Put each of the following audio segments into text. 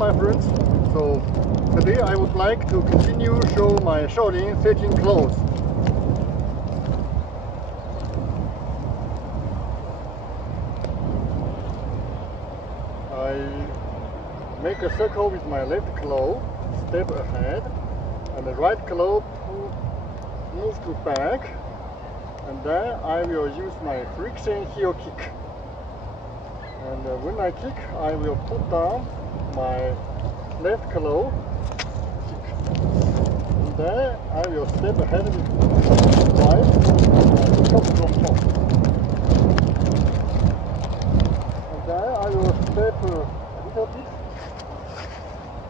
my friends. So today I would like to continue show my Shaolin setting clothes. I make a circle with my left claw, step ahead, and the right claw move to back, and then I will use my friction heel kick. And when I kick, I will put down my left claw, kick. And then I will step ahead with right and chop from top. And then I will step a little bit.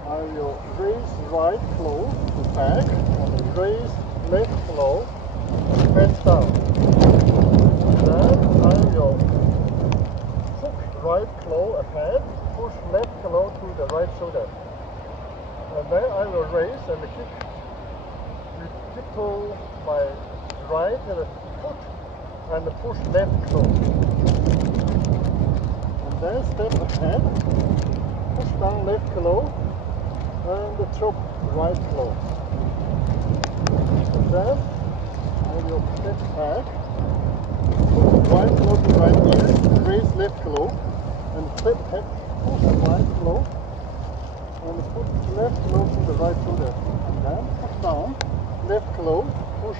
I will raise right claw to back and raise left claw hands down. And then I will hook right claw ahead, push left claw to the right shoulder. And then I will raise and kick with tiptoe my right foot and push left claw. And then step ahead, push down left claw and chop right claw. And then I will step back, put right claw to right ear, raise left claw, and step back, push right claw, and put left claw to the right shoulder. And then push down, left claw, push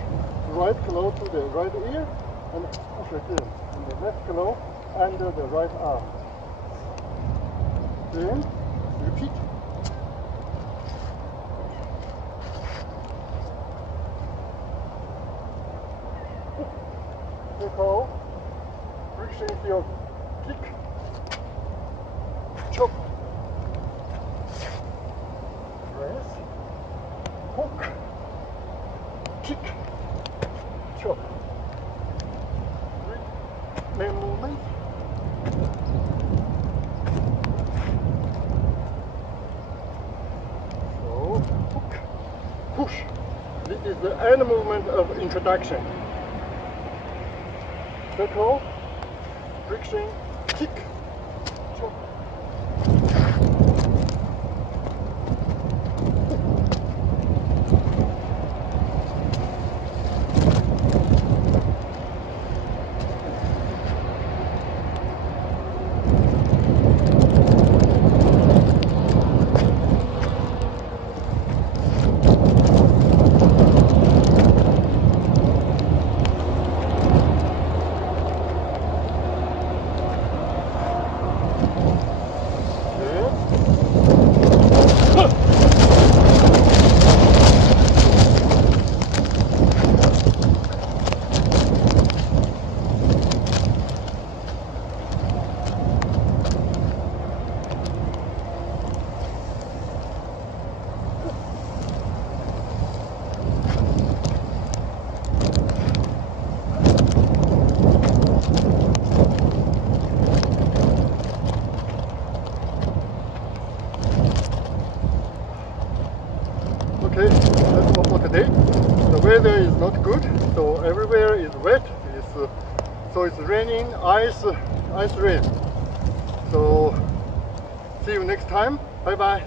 right claw to the right ear, and push again. And the left claw under the right arm. Then repeat. Circle, friction heel kick, chop, raise, hook, kick, chop. Main movement. So, hook, push. This is the end movement of introduction. Circle, friction, kick, chop. Okay, that's all for today. The weather is not good, so everywhere is wet. So it's raining, ice rain. So see you next time. Bye bye.